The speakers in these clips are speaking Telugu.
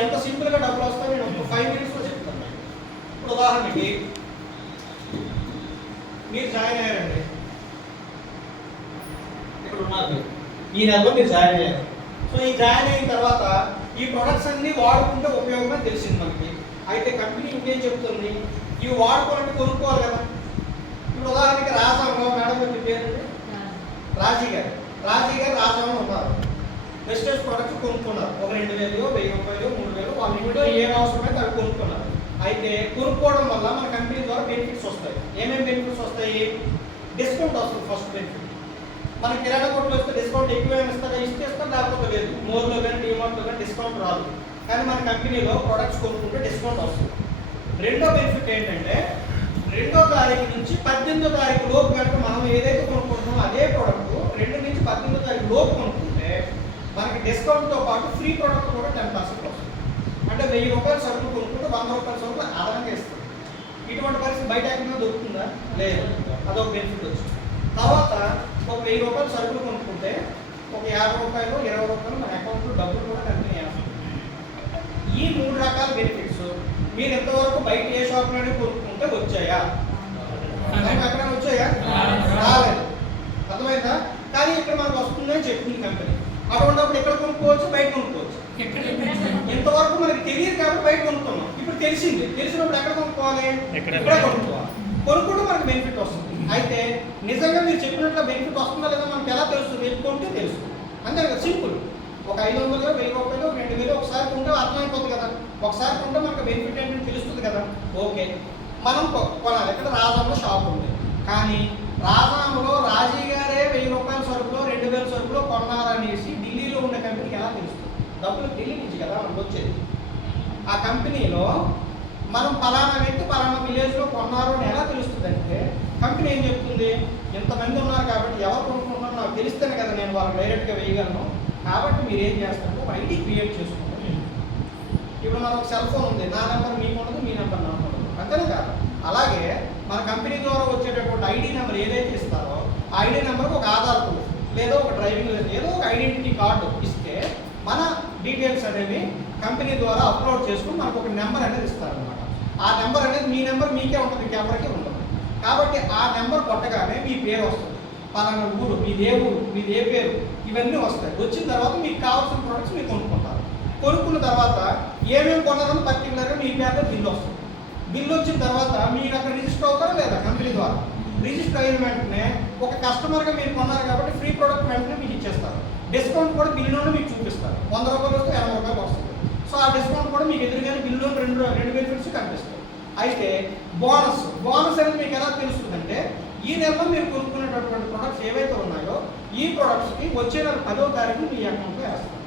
ఎంత సింపుల్గా డబ్బులు వస్తాయో నేను ఒక 5 minutesలో చెప్తాను. ఇప్పుడు ఉదాహరణకి మీరు జాయిన్ అయ్యారండి, ఇక్కడ ఉన్నారు, ఈ నెలలో మీరు జాయిన్ అయ్యారు. సో ఈ జాయిన్ అయిన తర్వాత ఈ ప్రొడక్ట్స్ అన్ని వాడుకుంటే ఉపయోగమే తెలిసింది మనకి. అయితే కంపెనీ ఇంకేం చెప్తుంది, ఇవి వాడుకోవాలంటే కొనుక్కోవాలి కదా. ఇప్పుడు ఉదాహరణకి రాజాంలో మేడం మీ పేరు రాజీ గారు రాజాంలో ఉన్నారు, వెస్టేజ్ ప్రొడక్ట్స్ కొనుక్కున్నారు. ఒక 2000, 1000 రూపాయలు, 3000 వాళ్ళ ఇంట్లో ఏం అవసరమైతే అవి కొనుక్కున్నారు. అయితే కొనుక్కోవడం వల్ల మన కంపెనీ ద్వారా బెనిఫిట్స్ వస్తాయి. ఏమేమి బెనిఫిట్స్ వస్తాయి? డిస్కౌంట్ వస్తుంది. ఫస్ట్ బెనిఫిట్, మన కిరాణా కొట్టులో వస్తే డిస్కౌంట్ ఎక్కువ ఇస్తారా, ఇస్తాం, లేకపోతే లేదు. మోర్లో కానీ డిమార్ట్లో కానీ డిస్కౌంట్ రాదు, కానీ మన కంపెనీలో ప్రొడక్ట్స్ కొనుక్కుంటే డిస్కౌంట్ వస్తుంది. రెండో బెనిఫిట్ ఏంటంటే 2వ తారీఖు నుంచి 18వ తారీఖు లోపు కనుక మనం ఏదైతే కొనుక్కుంటున్నామో అదే ప్రోడక్ట్ 2 నుంచి 18వ తారీఖు లోపు కొనుక్కుంటే మనకి డిస్కౌంట్తో పాటు ఫ్రీ ప్రోడక్ట్ కూడా 10% వస్తుంది. అంటే 1000 రూపాయల సరుకులు కొనుక్కుంటే 100 రూపాయల సరుకులు అదనంగా ఇస్తుంది. ఇటువంటి పరిస్థితి బయట ఎక్కడైనా దొరుకుతుందా? లేదు. అదొక బెనిఫిట్ వచ్చింది. తర్వాత ఒక 1000 రూపాయల సరుకులు కొనుక్కుంటే ఒక 50 రూపాయలు, 20 రూపాయలు మన అకౌంట్లో డబ్బులు కూడా కంపెనీ వేస్తుంది. ఈ 3 రకాల బెనిఫిట్స్ మీరు ఎంతవరకు బయట ఏ షాప్లోనే కొనుక్కుంటే వచ్చాయా? ఎక్కడైనా వచ్చాయా? రాలేదు. అర్థమైందా? కానీ ఇక్కడ మనకు వస్తుందని చెప్తుంది కంపెనీ. అటువంటిప్పుడు ఎక్కడ కొనుక్కోవచ్చు? బయట కొనుక్కోవచ్చు. ఇంతవరకు మనకి తెలియదు కాబట్టి బయట కొనుక్కున్నాం. ఇప్పుడు తెలిసింది, తెలిసినప్పుడు ఎక్కడ కొనుక్కోవాలి? ఇక్కడే కొనుక్కోవాలి. కొనుక్కుంటే మనకి బెనిఫిట్ వస్తుంది. అయితే నిజంగా మీరు చెప్పినట్లు బెనిఫిట్ వస్తుందా లేదా మనకి ఎలా తెలుస్తుంది? కొంటే తెలుస్తుంది. అంతే కదా, సింపుల్. ఒక 500, 1000 రూపాయలు, 2000 ఒకసారి కొంటే అర్థమైపోతుంది కదా. ఒకసారి కొంటే మనకు బెనిఫిట్ ఏంటంటే తెలుస్తుంది కదా. ఓకే, మనం కొనాలి. ఇక్కడ రాజాంలో షాప్ ఉంది, కానీ రాజాంలో రాజీ గారే 1000 రూపాయల సరుకులో 2000 సరుకులో కొన్నారనేసి ఢిల్లీలో ఉన్న కంపెనీకి ఎలా తెలుస్తుంది? డబ్బులు ఢిల్లీ నుంచి కదా మనకు వచ్చేది. ఆ కంపెనీలో మనం పలానా వ్యక్తి పలానా విలేజ్లో కొన్నారు అని ఎలా తెలుస్తుంది అంటే కంపెనీ ఏం చెప్తుంది, ఇంతమంది ఉన్నారు కాబట్టి ఎవరు కొనుక్కుంటున్నారో నాకు తెలిస్తేనే కదా నేను వాళ్ళకి డైరెక్ట్గా వేయగలను. కాబట్టి మీరు ఏం చేస్తారంటే ఒక ఐడి క్రియేట్ చేసుకుంటారు. ఇప్పుడు మనకు సెల్ ఫోన్ ఉంది, నా నెంబర్ మీకు ఉండదు, మీ నెంబర్ నాకు ఉండదు, అంతేనే కాదు. అలాగే మన కంపెనీ ద్వారా వచ్చేటటువంటి ఐడి నెంబర్ ఏదైతే ఇస్తారో ఆ ఐడి నెంబర్కి ఒక ఆధార్ ప్రూఫ్ లేదా ఒక డ్రైవింగ్ లైసెన్స్ ఏదో ఒక ఐడెంటిటీ కార్డు ఇస్తే మన డీటెయిల్స్ అనేవి కంపెనీ ద్వారా అప్లోడ్ చేసుకుని మనకు ఒక నెంబర్ అనేది ఇస్తారనమాట. ఆ నెంబర్ అనేది మీ నెంబర్ మీకే ఉంటుంది, ఇంకెవరికి ఉండదు. కాబట్టి ఆ నెంబర్ కొట్టగానే మీ పేరు వస్తుంది, పలానా ఊరు, మీదే ఊరు, మీదే పేరు, ఇవన్నీ వస్తాయి. వచ్చిన తర్వాత మీకు కావాల్సిన ప్రొడక్ట్స్ మీరు కొనుక్కుంటారు. కొనుక్కున్న తర్వాత ఏమేమి కొన్నారని పర్టికులర్గా మీ పేరులో బిల్లు వస్తుంది. బిల్లు వచ్చిన తర్వాత మీరు అక్కడ రిజిస్టర్ అవుతారా లేదా కంపెనీ ద్వారా? రిజిస్టర్ అయిన వెంటనే ఒక కస్టమర్గా మీరు కొన్నారు కాబట్టి ఫ్రీ ప్రోడక్ట్ వెంటనే మీకు ఇచ్చేస్తారు. డిస్కౌంట్ కూడా బిల్లులోనే మీకు చూపిస్తారు. 100 రూపాయలు వస్తే 80 రూపాయలు వస్తుంది. సో ఆ డిస్కౌంట్ కూడా మీకు ఎదురుగానే బిల్లులో రెండు బెనిఫిట్స్ కనిపిస్తాయి. అయితే బోనస్ అనేది మీకు ఎలా తెలుస్తుందంటే ఈ నెలలో మీరు కొనుక్కునేటటువంటి ప్రొడక్ట్స్ ఏవైతే ఉన్నాయో ఈ ప్రొడక్ట్స్కి వచ్చే నెల 10వ తారీఖు మీ అకౌంట్లో వేస్తారు.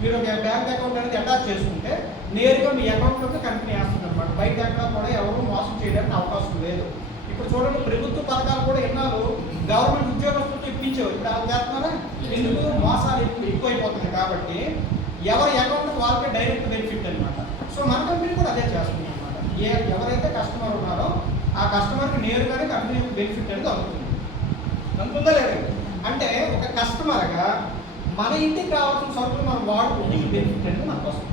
మీరు ఒక బ్యాంక్ అకౌంట్ అనేది అటాచ్ చేసుకుంటే నేరుగా మీ అకౌంట్లోకి కంపెనీ వేస్తుంది అనమాట. బయట ఎక్కడ కూడా ఎవరు మోసం చేయడానికి అవకాశం లేదు. ఇప్పుడు చూడండి, ప్రభుత్వ పథకాలు కూడా ఎన్నాళ్ళు గవర్నమెంట్ ఉద్యోగస్తులతో ఇప్పించావు, ఇప్పుడు అలా చేస్తున్నారా? ఎందుకు? మోసాలు ఎక్కువైపోతుంది కాబట్టి ఎవరి అకౌంట్ వాళ్ళకే డైరెక్ట్ బెనిఫిట్ అనమాట. సో మన కంపెనీ కూడా అదే చేస్తుంది అనమాట. ఎవరైతే కస్టమర్ ఉన్నారో ఆ కస్టమర్కి నేరుగానే కంపెనీ బెనిఫిట్ అనేది అందుతుందా లేదండి? అంటే ఒక కస్టమర్గా మన ఇంటికి కావాల్సిన సరుకులు మనం వాడుకుంటే ఈ బెనిఫిట్ అనేది మనకు వస్తుంది.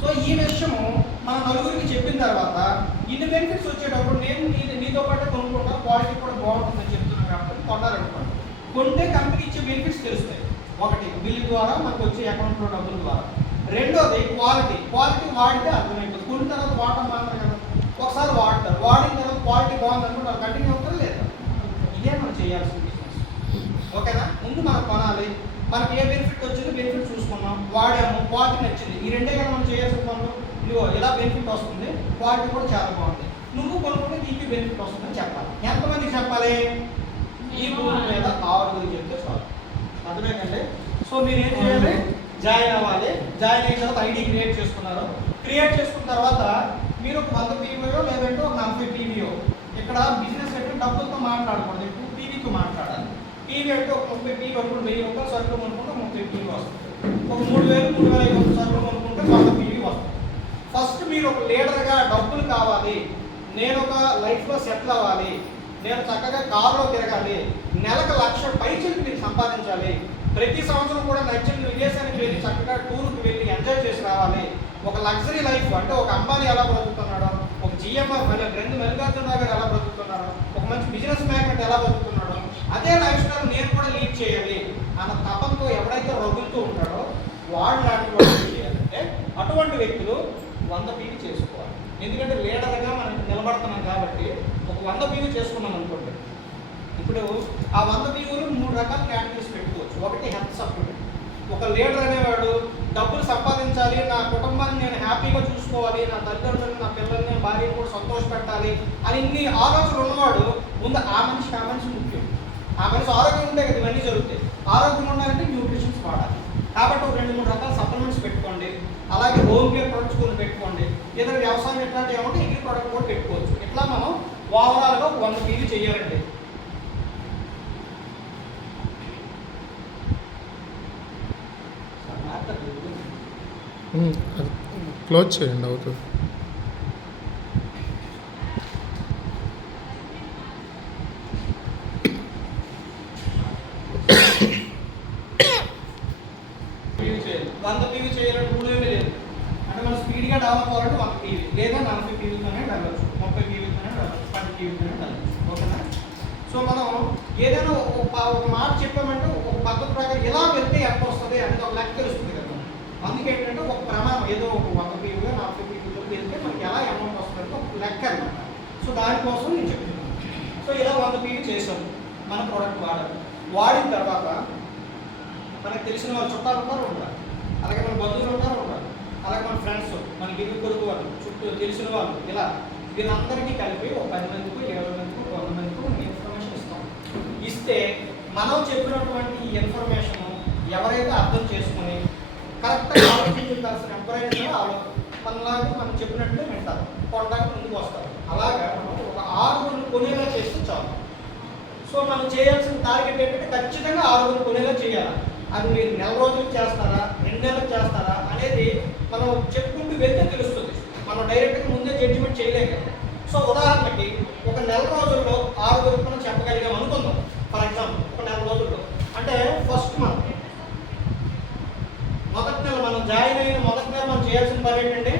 సో ఈ విషయము మన నలుగురికి చెప్పిన తర్వాత ఇన్ని బెనిఫిట్స్ వచ్చేటప్పుడు నేను నీతో పాటు కొనుక్కుంటా, క్వాలిటీ కూడా బాగుంటుందని చెప్తున్నాను కాబట్టి కొన్నారనుకోండి. కొంటే కంపెనీ ఇచ్చే బెనిఫిట్స్ తెలుస్తాయి. ఒకటి, బిల్లు ద్వారా మనకు వచ్చే అకౌంట్లో డబ్బుల ద్వారా. రెండోది క్వాలిటీ వాడితే అర్థమైపోతుంది. కొన్ని తర్వాత వాడటం మాత్రం కదా, ఒకసారి వాడతారు, వాడిన తర్వాత క్వాలిటీ బాగుందనుకుంటే వాళ్ళు కంటిన్యూ అవుతారు లేదా? ఇదే మనం చేయాల్సిన బిజినెస్. ఓకేనా? ముందు మనం కొనాలి, మనకి ఏ బెనిఫిట్ వచ్చిందో బెనిఫిట్ చూసుకున్నాం, వాడాము, క్వాలిటీ నచ్చింది. ఈ రెండే కదా మనం చేయాల్సిన పనులు. నువ్వు ఎలా బెనిఫిట్ వస్తుంది, క్వాలిటీ కూడా చాలా బాగుంది, నువ్వు కొనుక్కుంటే నీకు బెనిఫిట్ వస్తుందని చెప్పాలి. ఎంతమందికి చెప్పాలి? ఈ భూమి మీద 6 చెప్తే చాలు. అర్థమేకండి? సో మీరు ఏం చేయాలి? జాయిన్ అవ్వాలి. జాయిన్ అయిన తర్వాత ఐడి క్రియేట్ చేసుకున్నారు. క్రియేట్ చేసుకున్న తర్వాత మీరు ఒక 100 టీవీఓ లేదంటే ఒక 40 టీవీఓ. ఇక్కడ బిజినెస్ అంటే డబ్బులతో మాట్లాడకూడదు, ఎక్కువ టీవీతో మాట్లాడాలి. టీవీ అంటే ఒక 30 టీవీ అనుకుంటే 1000 రూపాయలు సరుకులు కొనుక్కుంటే 30 టీవీ వస్తుంది. ఒక 3000, 3500 సరుకులు కొనుక్కుంటే 100 టీవీ వస్తుంది. ఫస్ట్ మీరు ఒక లీడర్గా డబ్బులు కావాలి, నేను ఒక లైఫ్లో సెటిల్ అవ్వాలి, నేను చక్కగా కారులో తిరగాలి, నెలకు 1,00,000 పైచలకు మీరు సంపాదించాలి, ప్రతి సంవత్సరం కూడా నచ్చిన విదేశానికి వెళ్ళి చక్కగా టూర్కి వెళ్ళి ఎంజాయ్ చేసి రావాలి, ఒక లగ్జరీ లైఫ్ అంటే ఒక అంబానీ ఎలా బ్రతుకుతున్నాడో, ఒక జిఎంఆర్ మల్లికార్జున గారు ఎలా బ్రతుకుతున్నాడో, ఒక మంచి బిజినెస్ మ్యాగ్నెట్ ఎలా బ్రతుకుతున్నాడో అదే లైఫ్ స్టైల్ నేను కూడా లీడ్ చేయాలి అన్న తపంతో ఎవడైతే రగులుతూ ఉంటాడో వాడు లాంటి వాళ్ళు చేయాలంటే అటువంటి వ్యక్తులు 100 పీవీ చేసుకోవాలి. ఎందుకంటే లీడర్గా మనం నిలబడుతున్నాం కాబట్టి ఒక 100 పీవీ చేసుకున్నాం అనుకోండి. ఇప్పుడు ఆ 100 పీవీలు 3 రకాల కేటగిరీస్ పెట్టుకోవచ్చు. ఒకటి హెల్త్ సపోర్ట్. ఒక లీడర్ అనేవాడు డబ్బులు సంపాదించాలి, నా కుటుంబాన్ని నేను హ్యాపీగా చూసుకోవాలి, నా తల్లిదండ్రులను నా పిల్లల్ని భార్యను కూడా సంతోషపెట్టాలి అని ఇన్ని ఆలోచనలు ఉన్నవాడు ముందు ఆ మనిషి ముఖ్యం. ఆ మనిషి ఆరోగ్యం ఉంటే కదా ఇవన్నీ జరుగుతాయి. ఆరోగ్యం ఉండాలంటే న్యూట్రిషన్స్ వాడాలి. కాబట్టి 2-3 రకాల సప్లిమెంట్స్ పెట్టుకోండి. అలాగే హోమ్ కేర్ ప్రొడక్ట్స్ కొన్ని పెట్టుకోండి. ఏదైనా వ్యవసాయం ఎట్లాంటివి ఏమంటే ఈ ప్రొడక్ట్ కూడా పెట్టుకోవచ్చు. ఇట్లా మనం ఓవరాల్గా 100 పీవీ చేయాలండి. క్లోజ్ చేయండి అవుతుంది. స్పీడ్గా డెవలప్ అవ్వాలంటే 1 పీవీ లేదా 40 పీవీతోనే వెళ్ళచ్చు, 30 పీవీతోనే వెళ్ళచ్చు, 10 పీవీతోనే వెళ్ళచ్చు. ఓకేనా? సో మనం ఏదైనా ఒక మాట చెప్పామంటే ఒక పద్ధతి ప్రకారం ఇలా వెళ్తే ఎంత వస్తుంది అనేది ఒక లెక్క తెలుస్తుంది కదా. అందుకే ఏంటంటే ఒక ప్రమాణం ఏదో ఒక 100 పీవీగా 40 పీవీతో వెళ్తే మనకి ఎలా అమౌంట్ వస్తుంది ఒక లెక్క అనమాట. సో దానికోసం నేను చెప్తున్నాను. సో ఇలా 100 పీవీ చేసాము, మన ప్రోడక్ట్ వాడాలి. వాడిన తర్వాత మనకు తెలిసిన వాళ్ళు చుట్టాలు ఉంటారు ఉండాలి, అలాగే మన బంధువులు ఉంటారు ఉండాలి, అలాగే మన ఫ్రెండ్స్, మన గిరి కొడుకు వాళ్ళు, చుట్టూ తెలిసిన వాళ్ళు, ఇలా వీళ్ళందరికీ కలిపి ఒక 10 మందికి 20 మందికి 100 మందికి మనం ఇన్ఫర్మేషన్ ఇస్తాం. ఇస్తే మనం చెప్పినటువంటి ఈ ఇన్ఫర్మేషన్ ఎవరైతే అర్థం చేసుకుని కరెక్ట్గా ఆలోచించాల్సిన ఎవరైనా మనలాగా మనం చెప్పినట్టు వింటారు, కొనడానికి ముందుకు వస్తారు. అలాగా మనం ఒక 6 కొనేలా చేస్తే చాలు. సో మనం చేయాల్సిన టార్గెట్ ఏంటంటే ఖచ్చితంగా 6 కొనేలా చేయాలి. అది మీరు నెల రోజులకు చేస్తారా, 2 నెలలకు చేస్తారా అనేది మనం చెప్పుకుంటూ వెళ్తే తెలుస్తుంది. మనం డైరెక్ట్గా ముందే జడ్జిమెంట్ చేయలేం కదా. సో ఉదాహరణకి ఒక నెల రోజుల్లో 6 మనం చెప్పగలిగాం అనుకుందాం. ఫర్ ఎగ్జాంపుల్ ఒక నెల రోజుల్లో అంటే ఫస్ట్ మంత్ మొదటి నెల మనం జాయిన్ అయిన మొదటి నెల మనం చేయాల్సిన పని ఏంటంటే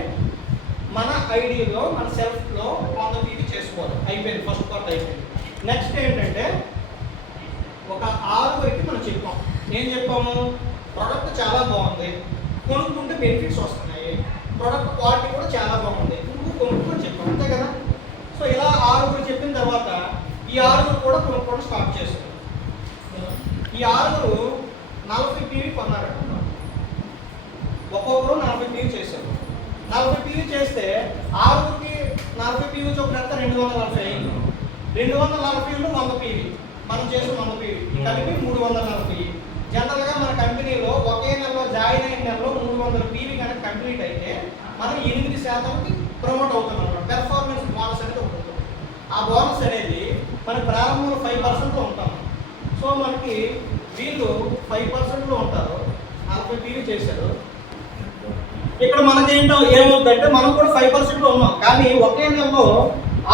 మన ఐడిలో మన సెల్ఫ్లో 100 పీవీ చేసుకోవాలి. అయిపోయింది, ఫస్ట్ పార్ట్ అయిపోయింది. నెక్స్ట్ ఏంటంటే ఒక 6 మనం చెప్పాం. ఏం చెప్పాము? ప్రోడక్ట్ చాలా బాగుంది, కొనుక్కుంటే బెనిఫిట్స్ వస్తున్నాయి, ప్రోడక్ట్ క్వాలిటీ కూడా చాలా బాగుంది, నువ్వు కొనుక్కొని చెప్పాం, అంతే కదా. సో ఇలా 6 చెప్పిన తర్వాత ఈ 6 కూడా కొనుక్కోవడం స్టార్ట్ చేస్తారు. ఈ 6 40 పీవీ కొన్నారు, ఒక్కొక్కరు 40 పీవీ చేశారు. 40 పీవీ చేస్తే 6కి 40 పీవీ చొప్పున 240 అయింది. 240 100 పీవీ మనం చేసిన 100 పీవీ కలిపి 340. జనరల్గా మన కంపెనీలో ఒకే నెలలో జాయిన్ అయిన నెలలో 300 పీవీ కనుక కంప్లీట్ అయితే మనం 8%కి ప్రమోట్ అవుతాం అనమాట. పెర్ఫార్మెన్స్ బోనస్ అనేది ఉంటుంది. ఆ బోనస్ అనేది మన ప్రారంభంలో 5%లో ఉంటాం. సో మనకి వీళ్ళు 5%లో ఉంటారు, 40 పీవీ చేశారు. ఇక్కడ మనకేంటో ఏమవుతుందంటే మనం కూడా 5%లో ఉన్నాం, కానీ ఒకే నెలలో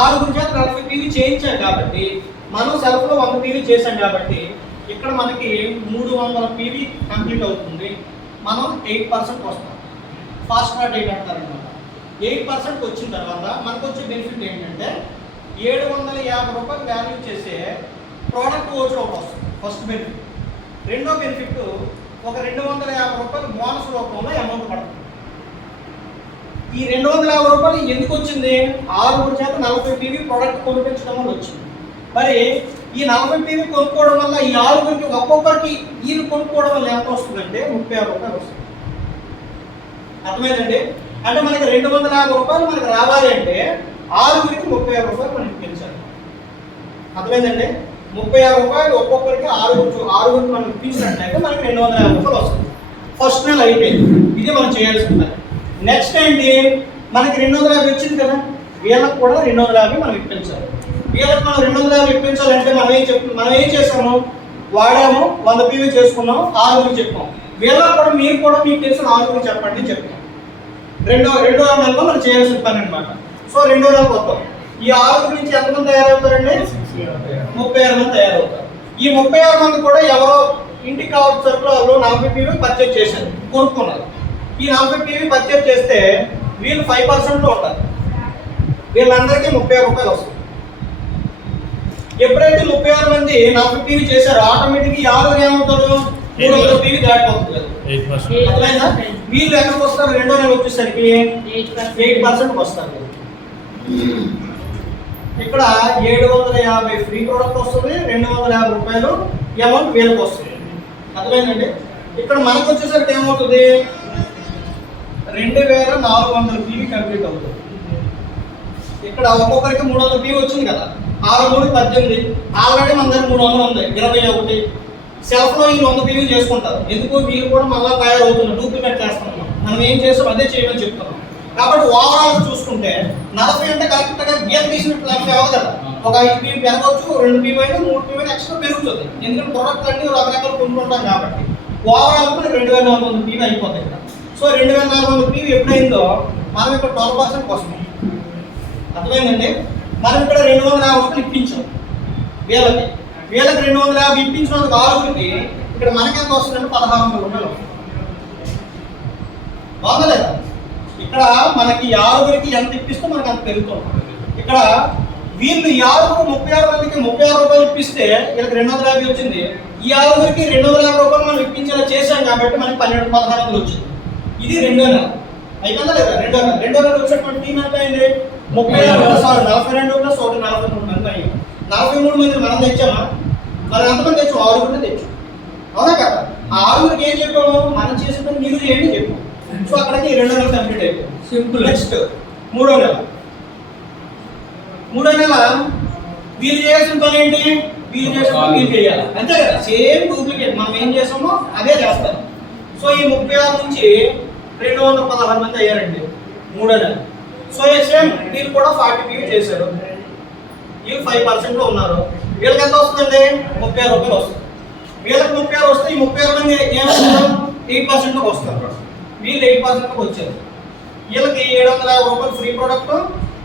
6 చేత 40 పీవీ చేయించాం కాబట్టి మనం సెల్ఫ్లో 100 పీవీ చేసాం కాబట్టి ఇక్కడ మనకి 300 పీవీ కంప్లీట్ అవుతుంది. మనం 8% వస్తాం. ఫాస్ట్ ట్రాక్ రేట్ అంటారనమాట. 8% వచ్చిన తర్వాత మనకు వచ్చే బెనిఫిట్ ఏంటంటే 750 రూపాయలు వాల్యూ చేసే ప్రోడక్ట్ ఓచర్ ఒకటి వస్తుంది, ఫస్ట్ బెనిఫిట్. రెండో బెనిఫిట్ ఒక 250 రూపాయలు బోనస్ రూపంలో అమౌంట్ పడుతుంది. ఈ 250 రూపాయలు ఎందుకు వచ్చింది? 6 చేత 40 పీవీ ప్రోడక్ట్ కొనిపించడం వల్ల వచ్చింది. మరి ఈ 40 పీవీ కొనుక్కోవడం వల్ల ఈ 6 ఒక్కొక్కరికి వీళ్ళు కొనుక్కోవడం వల్ల ఎంత వస్తుందంటే 36 రూపాయలు వస్తుంది. అర్థమైందండి? అంటే మనకి 250 రూపాయలు మనకి రావాలి అంటే 6కి 36 రూపాయలు మనకి పెంచాలి. అర్థమైందండి? 36 రూపాయలు ఒక్కొక్కరికి 6 మనం ఇప్పించినట్లయితే మనకి 250 రూపాయలు వస్తుంది. ఫస్ట్ నెల అయిపోయింది. ఇది మనం చేయాల్సింది. నెక్స్ట్ ఏంటి? మనకి 250 వచ్చింది కదా, వీళ్ళకి కూడా 250 మనం ఇప్పించాలి. వీళ్ళకి మనం 250 ఇప్పించాలంటే మనం ఏం చేసాము? వాడాము, 100 పీవీ చేసుకున్నాం, 6 చెప్పాం. వీళ్ళకి కూడా మీరు మీకు తెలిసిన 6 చెప్పండి చెప్పాం. రెండో నెలలో మనం చేయాల్సిన పని అనమాట. సో 2వ నెలకు వస్తాం. ఈ 6 నుంచి ఎంతమంది తయారవుతారండి? 36 మంది తయారవుతారు. ఈ 36 మంది కూడా ఎవరో ఇంటికి కావాల్సిన సరుకులు 40 పీవీ పర్చేజ్ చేశారు, కొనుక్కున్నారు. ఈ 40 PV పర్చేజ్ చేస్తే వీళ్ళు 5% ఉంటారు, వీళ్ళందరికీ 30 రూపాయలు వస్తుంది. ఎప్పుడైతే 36 మంది 40 PV చేశారో ఆటోమేటిక్ యాభై ఏమవుతారు, 300 PV దాటిపోతుంది కదా. అర్థమైందా? వీళ్ళు ఎక్కడికి వస్తారు, రెండో నెల వచ్చేసరికి 8% వస్తారు. ఇక్కడ 750 ఫ్రీ ప్రోడక్ట్ వస్తుంది, 250 రూపాయలు అమౌంట్ వీళ్ళకి వస్తుంది. అర్థమైందండి? ఇక్కడ మనకు వచ్చేసరికి ఏమవుతుంది, 2400 PV కంప్లీట్ అవుతుంది. ఇక్కడ ఒక్కొక్కరికి 300 PV వచ్చింది కదా, 6 3 18, ఆల్రెడీ మన దగ్గర 300 ఉంది, 21 సెల్ఫ్ లో ఈ 100 PV చేసుకుంటారు. ఎందుకు, వీళ్ళు కూడా మళ్ళీ తయారవుతున్నారు, డూప్లికేట్ చేస్తున్నాం. మనం ఏం చేస్తాం అదే చేయమని చెప్తున్నాం. కాబట్టి ఓవరాల్ చూసుకుంటే 40 అంటే కరెక్ట్ గా గీత తీసినట్టు 40 అవ్వదు కదా. ఒక 5 PV పెరగవచ్చు, 2 PV అయినా 3 PV అయినా ఎక్స్ట్రా పెరుగుతుంది. ఎందుకంటే ప్రొడక్ట్ అన్ని రకరకాలు కొనుక్కుంటాం కాబట్టి ఓవరాల్ కూడా 2400 PV అయిపోతాయి ఇక్కడ. సో 2400 PV ఎప్పుడైందో మనం ఇక్కడ 12% వస్తుంది. అర్థమైందండి? మనం ఇక్కడ 250 రూపాయలు ఇప్పించాం వీళ్ళకి 250 ఇప్పించినందుకు ఆరుగురికి ఇక్కడ మనకి ఎంత వస్తుందంటే 1600 రూపాయలు. బాగలేదా? ఇక్కడ మనకి ఆరుగురికి ఎంత ఇప్పిస్తే మనకి అంత పెరుగుతుంది. ఇక్కడ వీళ్ళు ఈ ఆరుగురు 36 మందికి 36 రూపాయలు ఇప్పిస్తే వీళ్ళకి 250 వచ్చింది. ఈ ఆరుగురికి 250 రూపాయలు మనం ఇప్పించేలా చేశాం కాబట్టి మనకి 1200-1600 వచ్చింది. ఇది రెండో నెల అయిపోయిందా లేదా? రెండో నెల వచ్చేటువంటి టీం ఎంత అయింది, 42 ప్లస్ 43 మంది అయ్యింది. 43 మంది మనం తెచ్చామా? మనం ఎంతమంది తెచ్చాం? 6 తెచ్చాం. అవునా కదా? ఆ 6 ఏం చెప్పాము, మనం చేసిన పని మీరు చేయండి చెప్పాము. సో అక్కడికి 2 నెలలు కంప్లీట్ అయిపోయింది. సింపుల్. నెక్స్ట్ మూడో నెల వీళ్ళు చేయాల్సిన పని ఏంటి, వీళ్ళు చేసిన పని వీళ్ళు చేయాలి, అంతే కదా. సేమ్ డూప్లికేట్ మనం ఏం చేసామో అదే చేస్తాం. సో ఈ 36 నుంచి 216 మంది అయ్యారండి మూడో నెల. సో సేమ్ వీళ్ళు కూడా 40 PV చేశారు, వీళ్ళు 5% లో ఉన్నారు. వీళ్ళకి ఎంత వస్తుందండి, 30 రూపాయలు వస్తుంది. వీళ్ళకి 30 వస్తే ఈ 36 మంది ఏమవుతారు, 8% వస్తారు. వీళ్ళు 8% వచ్చారు. వీళ్ళకి 750 రూపాయలు ఫ్రీ ప్రోడక్ట్,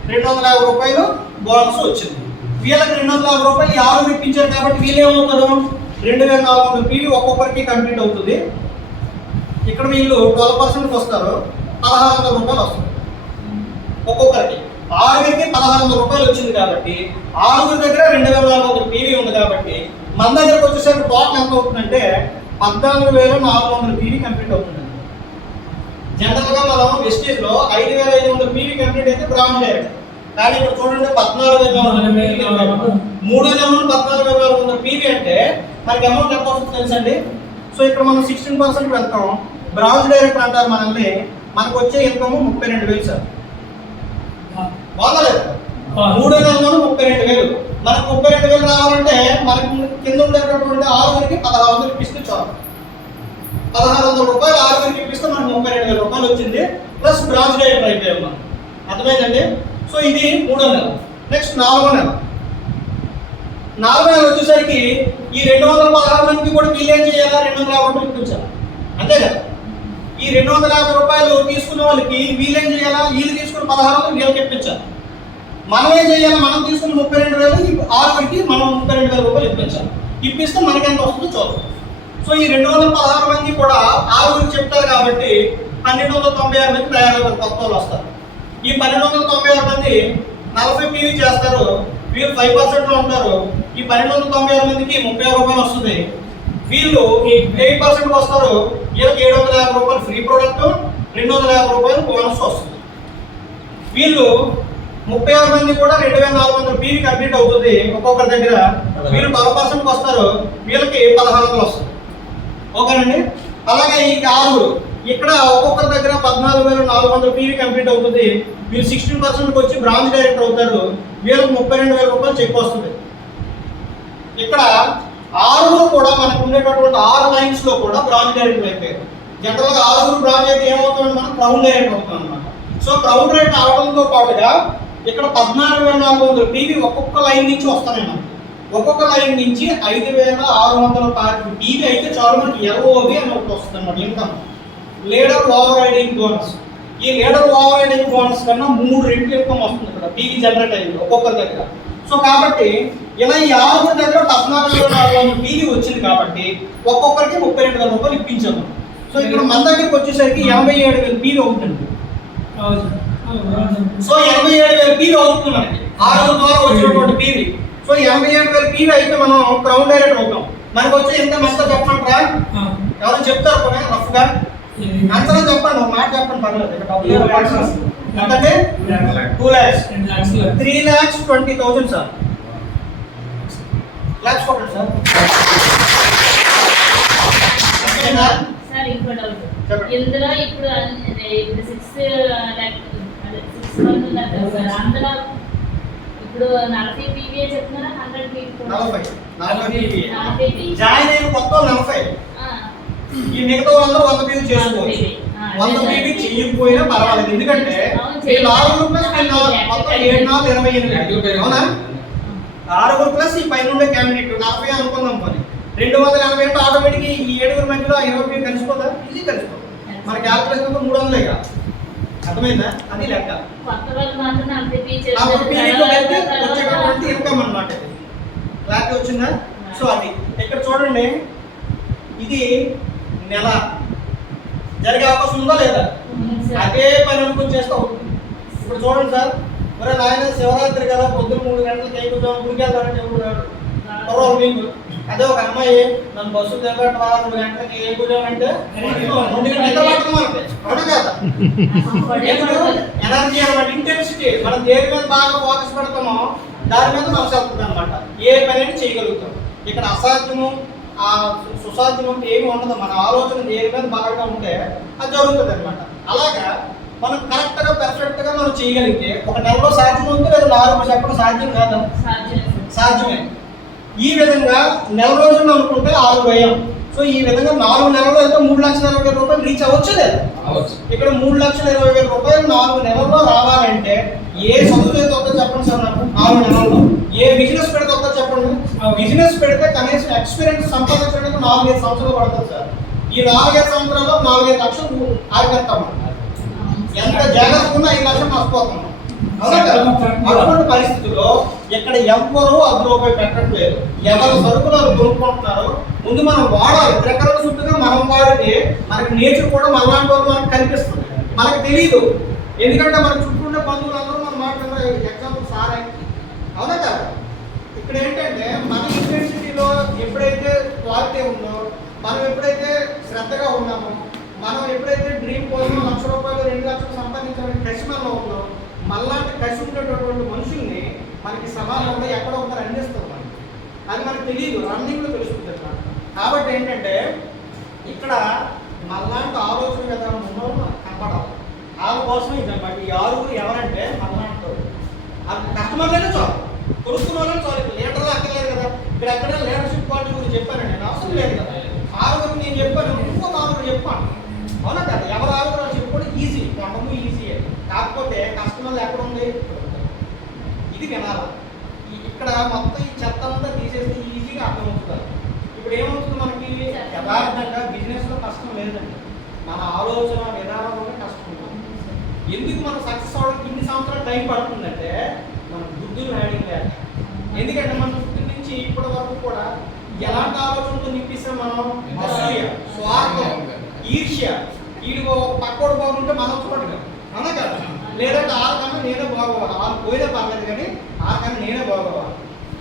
250 రూపాయలు బోనస్ వచ్చింది. వీళ్ళకి 250 రూపాయలు 6 ఇప్పించారు కాబట్టి వీళ్ళు ఏమవుతారు, 2400 PV ఒక్కొక్కరికి కంప్లీట్ అవుతుంది. ఇక్కడ వీళ్ళు 12% వస్తారు, 1600 రూపాయలు వస్తుంది ఒక్కొక్కరికి. 6 1600 రూపాయలు వచ్చింది కాబట్టి 6 దగ్గర 2400 PV ఉంది కాబట్టి మన దగ్గరకు వచ్చేసరికి టోటల్ ఎంత అవుతుందంటే 14400 PV కంప్లీట్ అవుతుంది. జనరల్ గా మనం వెస్టేజ్ లో 5500 PV కంప్లీట్ అయితే బ్రాంజ్ డైరెక్ట్, కానీ ఇప్పుడు చూడండి 14500 3 నెలలు 14400 PV అంటే మనకి అమౌంట్ ఎంత వస్తుంది తెలుసండి. సో ఇక్కడ మనం 16% వెళ్తాం. బ్రాంజ్ డైరెక్ట్ అంటారు మనల్ని, మనకు వచ్చే ఇన్కమ్ 32,000 సార్. బాగలేదు, 3 నెలలు 32,000. మనకు 32,000 రావాలంటే మనకు కింద ఉండేటటువంటి 6 1600 ఇప్పిస్తే చాలు. 1600 రూపాయలు 6 ఇప్పిస్తే మనకు 32,000 రూపాయలు వచ్చింది, ప్లస్ బ్రాంచ్ డైరెక్టర్ అయిపోయాం మనం. అర్థమైందండి? సో ఇది మూడో నెల. నెక్స్ట్ నాలుగో నెల వచ్చేసరికి ఈ 216 మందికి కూడా వీళ్ళు ఏం చేయాలా, 250 రూపాయలు ఇప్పించాలి, అంతే కదా. ఈ 250 రూపాయలు తీసుకున్న వాళ్ళకి వీళ్ళు ఏం చేయాలా, వీళ్ళు తీసుకున్న 1600 వీళ్ళకి ఇప్పించాలి. మనం ఏం చేయాలి, మనం తీసుకున్న 32,000 ఆరుగురికి మనం 32,000 రూపాయలు ఇప్పించాలి. ఇప్పిస్తే మనకి ఎంత వస్తుందో చూద్దాం. సో ఈ 216 మంది కూడా ఆరుగురికి చెప్తారు కాబట్టి 1296 మంది తయారవుతారు, కొత్త వాళ్ళు వస్తారు. ఈ 1296 మంది 40 PV చేస్తారు, వీళ్ళు 5% లో ఉంటారు. ఈ 1296 మందికి 30 రూపాయలు వస్తుంది. వీళ్ళు 8% వస్తారు, వీళ్ళకి 750 రూపాయలు ఫ్రీ ప్రోడక్ట్, 250 రూపాయలు బోనస్ వస్తుంది. వీళ్ళు 36 మంది కూడా 2400 PV కంప్లీట్ అవుతుంది ఒక్కొక్కరి దగ్గర. వీళ్ళు 12% వస్తారు, వీళ్ళకి 1600 వస్తుంది. ఓకేనండి? అలాగే ఈ 6 ఇక్కడ ఒక్కొక్కరి దగ్గర 14,400 PV కంప్లీట్ అవుతుంది. వీళ్ళు 16% వచ్చి బ్రాంచ్ డైరెక్టర్ అవుతారు, వీళ్ళకి 32,000 రూపాయలు చెక్ వస్తుంది. ఇక్కడ 6 కూడా మనకు ఉండేటటువంటి 6 లైన్స్ లో కూడా బ్రాంచ్ డైరెక్టర్ అయిపోయారు. జనరల్ గా 6 బ్రాంచ్ అయితే ఏమవుతుంది, మనం క్రౌన్ డైరెక్టర్ అవుతాం అనమాట. సో క్రౌన్ డైరెక్టర్ అవడంతో పాటుగా ఇక్కడ 14,400 PV ఒక్కొక్క లైన్ నుంచి వస్తున్నాయి మనకి. ఒక్కొక్క లైన్ నుంచి 5,600 PV అయితే చాలు మనకి LOB అని ఒకటి వస్తుంది అన్నమాట income, leader over riding bonus. ఈ లీడర్ ఓవర్ రైడింగ్ బోనస్ కన్నా 3 రెట్లు ఇన్కమ్ వస్తుంది ఇక్కడ PV జనరేట్ అయింది ఒక్కొక్కరి దగ్గర. సో కాబట్టి ఇలా ఈ 6 దగ్గర 14,400 PV వచ్చింది కాబట్టి ఒక్కొక్కరికి 32,000 రూపాయలు ఇప్పించాము. సో సో ఇప్పుడు మన దగ్గరికి వచ్చేసరికి 87,000 పీవీ అవుతుంది. సో 87,000 పీవీ అవుతుంది మనకి 6 ద్వారా వచ్చినటువంటి పీవీ. సో 87,000 పీవీ అయితే మనం క్రౌన్ డైరెక్టర్ అవుతాం. మనకు వచ్చే ఎంత మంది చెప్పమంటారా? ఎవరు చెప్తారు కొన్ని రఫ్గా అంచనా చెప్పండి, ఒక మాట చెప్పండి పర్లేదు. ఎంతంటే 2 lakhs 3,20,000 సార్. లాక్స్ కొట్టండి సార్. సార్ ఇంకో డౌట్, ఇందులో ఇప్పుడు 6 మంది ఉన్నారు కదా సార్, అందులో ఇప్పుడు 40 పీవీఏ చెప్తున్నారా 100 పీవీ? 40 జాయిన్ అయిన కొత్త 40. ఈ మిగతా వాళ్ళందరూ 100 పీవీ చేసుకోవచ్చు. 100 పీవీ చెయ్యకపోయినా పర్వాలేదు, ఎందుకంటే ఈ 4 ప్లస్ మొత్తం 7,28. అవునా? 6 ప్లస్ ఈ పైన ఉండే క్యాండిడేట్ 40 అనుకుందాం. పని 280 అంటే ఆటోమేటిక్ ఈ 7 మధ్యలో 20 పీవీ కలిసిపోతా, ఈజీ కలిసిపోతుంది. మన క్యాల్కులేషన్ 300 ఇక అర్థమైందా? అది లెక్క. వచ్చేటటువంటి ఇన్కమ్ అన్నమాట. క్లారిటీ వచ్చిందా? సో అది ఇక్కడ చూడండి, ఇది నెల జరిగే అవకాశం ఉందా లేదా? అదే పని అనుకుని చేస్తా. ఇప్పుడు చూడండి సార్, మరి నాయన శివరాత్రి కదా పొద్దున్న 3 గంటలకు ఎక్కుదాం గుడికి వెళ్తారని చెప్పుకున్నాడు మీకు. అదే ఒక అమ్మాయి నన్ను బస్సు దిగబెట్టవా 2 గంటలకి ఏ కూర్చోం అంటే 2 గంటలు మనకి అవునా కదా? ఎనర్జీ అనమాట, ఇంటెన్సిటీ. మనం దేని మీద బాగా ఫోకస్ పెడతామో దాని మీద మనసు వెళ్తుంది అనమాట. ఏ పని అయితే చేయగలుగుతాం. ఇక్కడ అసాధ్యము ఆ సుసాధ్యం అంటే ఏమి ఉండదు. మన ఆలోచన దేని మీద బాగా ఉంటే అది జరుగుతుంది అనమాట. అలాగా మనం కరెక్ట్గా పర్ఫెక్ట్గా మనం చేయగలిగితే ఒక నెలలో సాధ్యం ఉంది, లేదా 4 చెప్పడం సాధ్యం కాదా? సాధ్యమే. ఈ విధంగా నెల రోజులు అనుకుంటే 6 వ్యయం. సో ఈ విధంగా 4 నెలల్లో అయితే 3,20,000 రూపాయలు రీచ్ అవ్వచ్చు లేదా? ఇక్కడ 3,20,000 రూపాయలు 4 నెలల్లో రావాలంటే ఏ చదువు చేత వద్ద చెప్పండి సార్ నాకు. 4 నెలల్లో ఏ బిజినెస్ పెడితే వద్ద చెప్పండి. బిజినెస్ పెడితే కనీసం ఎక్స్పీరియన్స్ సంపాదించడానికి 4-5 సంవత్సరాలు పడుతుంది సార్. ఈ 4-5 సంవత్సరాల్లో 4-5 లక్షలు ఆగిపోతాం. ఎంత జాగ్రత్తగా ఉన్నా 5 లక్షలు నష్టపోతాం. అటువంటి పరిస్థితుల్లో ఇక్కడ ఎవ్వరూ ₹10 పెట్టట్లేదు. ఎవరు సరుకులు కొనుక్కుంటున్నారు. ముందు మనం వాడాలి. ప్రకరణ చుట్టూగా మనం వాడితే మనకి నేచర్ కూడా మనలాంటి వాళ్ళు మనకు కనిపిస్తుంది. మనకు తెలియదు, ఎందుకంటే మన చుట్టూ ఉండే బంధువులందరూ మనం మాట్లాడుతున్నారు. ఎగ్జాంపుల్ సారే, అవునా కదా? ఇక్కడ ఏంటంటే మన యూనివర్సిటీలో ఎప్పుడైతే క్వాలిటీ ఉందో, మనం ఎప్పుడైతే శ్రద్ధగా ఉన్నామో, మనం ఎప్పుడైతే డ్రీమ్ కోసం ₹1,00,000 2 లక్షలు సంపాదించాలని కసి మనలో ఉందో, మళ్ళాంటి కసి ఉండేటటువంటి మనుషుల్ని మనకి సమాజంలో ఎక్కడ ఒకరు అందిస్తారు. మనకి అది మనకు తెలియదు, రన్నింగ్లో తెలుస్తుంది అన్నమాట. కాబట్టి ఏంటంటే ఇక్కడ మళ్ళాంటి ఆలోచన విధానం ఉన్నవాళ్ళు మనకు కనపడాలి. వాళ్ళ కోసం ఇదన్నమాట. ఈ 6 ఎవరంటే మళ్ళాంటి కస్టమర్లనే చాలు, కొనుక్కున్న వాళ్ళని చాలు. లీడర్లు అక్కర్లేదు కదా. ఇక్కడ ఎక్కడైనా లీడర్షిప్ క్వాలిటీ గురించి చెప్పాను నేను, అవసరం లేదు కదా. 6 నేను చెప్పాను, ఇంకో 4 చెప్పాను. అవునా కదా? ఎవరు 6 చెప్పుకోవడం ఈజీ, కొనడము ఈజీయే. కాకపోతే కస్టమర్లు ఎక్కడ ఉంది ఇది వినాలి. ఇక్కడ మొత్తం ఈ చెత్త అంతా తీసేస్తే ఈజీగా అర్థమవుతుంది. ఇప్పుడు ఏమవుతుంది మనకి? యథార్థంగా బిజినెస్లో కష్టం లేదండి, మన ఆలోచన విధానంలో కష్టం ఉంటుంది. ఎందుకు మనం సక్సెస్ అవ్వడానికి ఇన్ని సంవత్సరాలు టైం పడుతుందంటే మన బుద్ధులు రాయడం లేక. ఎందుకంటే మన పుట్టిన నుంచి ఇప్పటి వరకు కూడా ఎలాంటి ఆలోచనతో నింపిస్తాం మనం? అసూయ, స్వార్థం, ఈర్ష్య. వీడికి పక్కోడు బాగుంటే మనం చూడగా అవునా కదా? లేదంటే ఆరుకన్నా నేనే బాగోవాలి, వాళ్ళు పోయినా పర్లేదు కానీ ఆరుకన్నా నేనే బాగోవాలి.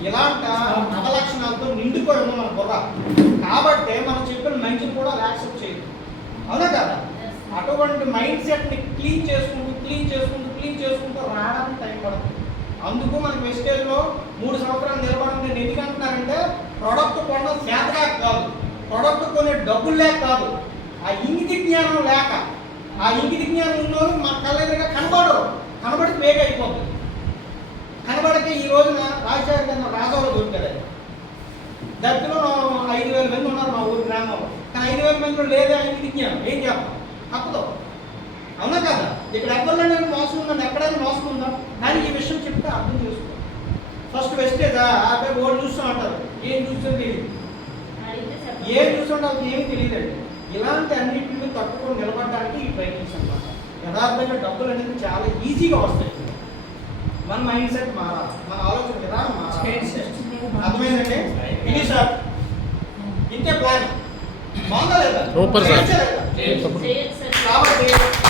ఇలాంటి నవలక్షణాలతో నిండిపోయి ఉన్నాం మన బుర్ర. కాబట్టి మనం చెప్పిన మంచిని కూడా యాక్సెప్ట్ చేయదు, అవునా కదా? అటువంటి మైండ్ సెట్ని క్లీన్ చేసుకుంటూ రావడానికి టైం పడుతుంది. అందుకు మనకి వెస్టేజ్లో 3 సంవత్సరాలు నిలబడింది. నేను ఎందుకు అంటున్నానంటే ప్రోడక్ట్ కొనడం చేతగా కాదు, ప్రోడక్ట్ కొనే డబ్బులు లేక కాదు, ఆ ఇంగితి జ్ఞానం లేక. ఆ ఇంగితి జ్ఞానం ఉన్నోళ్ళు మన కళ్ళెదురుగా కనబడితే వేగ అయిపోతుంది. కనబడితే ఈ రోజున రాజశేఖర్ గారు రాజాలో దొరికారు. దగ్గరలో 5,000 మంది ఉన్నారు మా ఊరి గ్రామంలో. కానీ 5,000 మందిలో లేదా ఇంగితి జ్ఞానం. ఏం చేద్దాం? తప్పదు, అవునా కదా? ఇక్కడ ఎవరిలో మోసం ఉందండి, ఎక్కడైనా మోసం ఉందా? కానీ ఈ విషయం చెప్తే అర్థం చేసుకో. ఫస్ట్ వెస్టేజా అబ్బాయి ఓడి చూస్తూ అంటారు, ఏం చూస్తుందో తెలియదు, ఏం చూస్తుంటే వాళ్ళకి ఏమీ తెలియదండి. ఇలాంటి అన్నింటిని తట్టుకొని నిలబడడానికి ఈ ట్రైనింగ్స్ అన్నమాట. యథార్థంగా డబ్బులు అనేది చాలా ఈజీగా వస్తాయి. మన మైండ్ సెట్ మారాలి, మన ఆలోచన విధానం మారాలి. అర్థమైందండి? ఇది సార్ ఇంతే ప్లాన్. బాగుందా లేదా? Super sir. చేయొచ్చు సార్. కాబట్టి